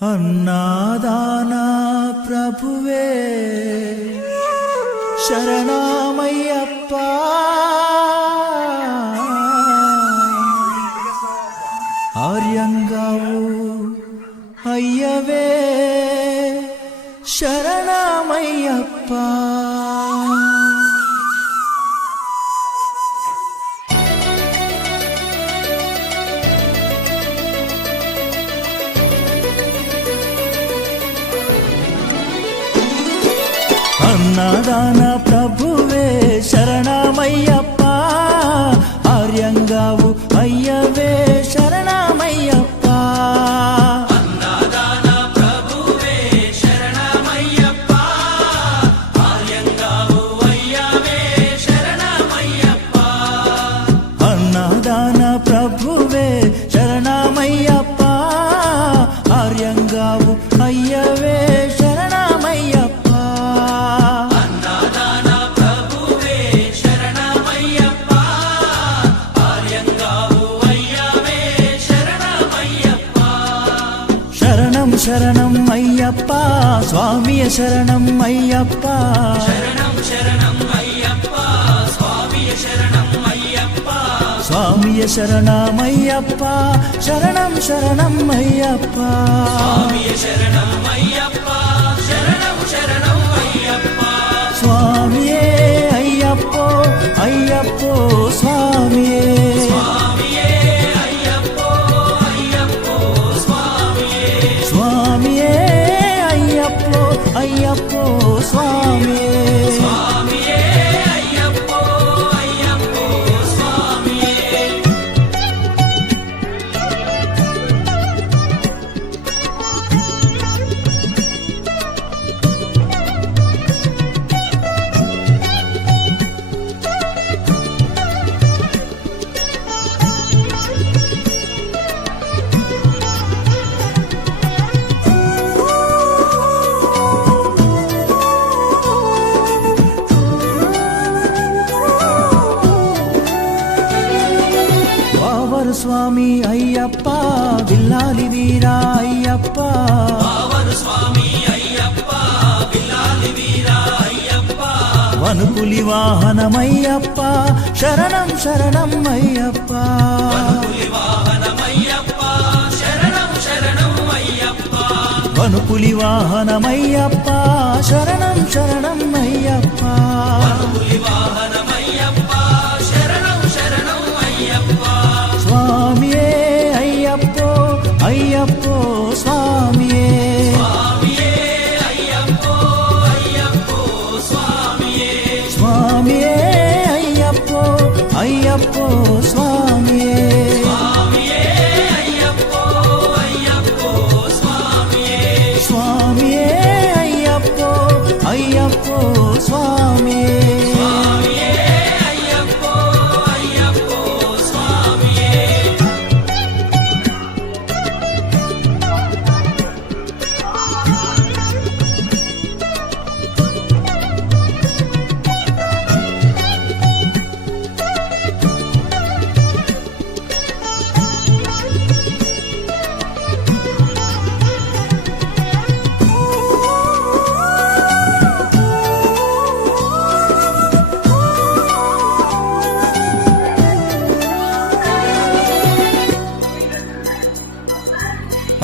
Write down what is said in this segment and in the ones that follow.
అన్నాదానా ప్రభువే శరణమయ్యప్ప ఆర్యంగావు అయ్యవే శరణమయ్యప్ప అన్నదాన ప్రభువే శరణమయ్యప్ప ఆర్యంగావు అయ్యవే శరణమయ్యప్ప అన్నదాన ప్రభువే శరణమయ్యప్ప ఆర్యంగావు అయ్యవే శరణమయ్యప్ప అన్నదాన ప్రభువే శరణమయ్యప్ప ఆర్యంగావు అయ్యవే శరణమయ్యప్ప అన్నదాన ప్రభువే శరణమయ్యప్ప ఆర్యంగావు అయ్యవే శరణమయ్యప్ప శరణం శరణం అయ్యప్ప స్వామియ శరణం అయ్యప్ప శరణం శరణం అయ్యప్ప స్వామియ శరణం అయ్యప్ప స్వామియ శరణమయ్యప్ప శరణం శరణం అయ్యప్ప స్వామియ శరణం అయ్యప్ప శరణం శరణం అయ్యప్ప స్వామియే అయ్యప్పో అయ్యప్పో స్వామియే స్వామియే అయ్యప్పో అయ్యప్పో స్వామియే స్వామియే అయ్యప్పో అయ్యప్పో స్వామియే స్వామియే అయ్యప్పో అయ్యప్పో స్వామియే వావరు స్వామి అయ్యప్ప విల్లాలి వీరా అయ్యప్ప పావన స్వామి అయ్యప్ప విలాలి వీరా అయ్యప్ప వనుపులి వాహనమయ్యప్ప శరణం శరణం అయ్యప్ప పులి వాహనమయ్యప్ప శరణం శరణం అయ్యప్ప వనుపులి వాహనమయ్యప్ప శరణం శరణం అయ్యప్ప పులి వాహనమయ్యప్ప శరణం శరణం అయ్యప్ప స్వామియే అయ్యప్పో అయ్యప్పో స్వామియే స్వామియే అయ్యప్పో అయ్యప్పో స్వామియే స్వామియే అయ్యప్పో అయ్యప్పో స్వామియే స్వామియే అయ్యప్పో అయ్యప్పో స్వామియే స్వామియే అయ్యప్పో అయ్యప్పో స్వామియే స్వామియే అయ్యప్పో అయ్యప్పో స్వామియే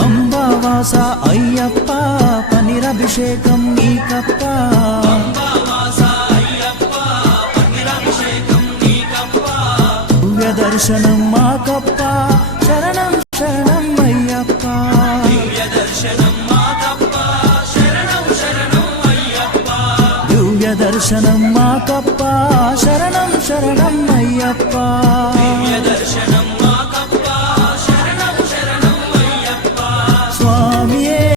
అంబావాస అయ్యప్ప పనిరభిషేకం నీకప్ప అంబావాస అయ్యప్ప పన్నీరాభిషేకం నీకప్ప దివ్య దర్శనం మాకప్ప శరణం శరణం అయ్యప్ప దివ్య దర్శనం మాకప్ప శరణం శరణం అయ్యప్ప దివ్య దర్శనం మాకప్ప శరణం శరణం అయ్యప్ప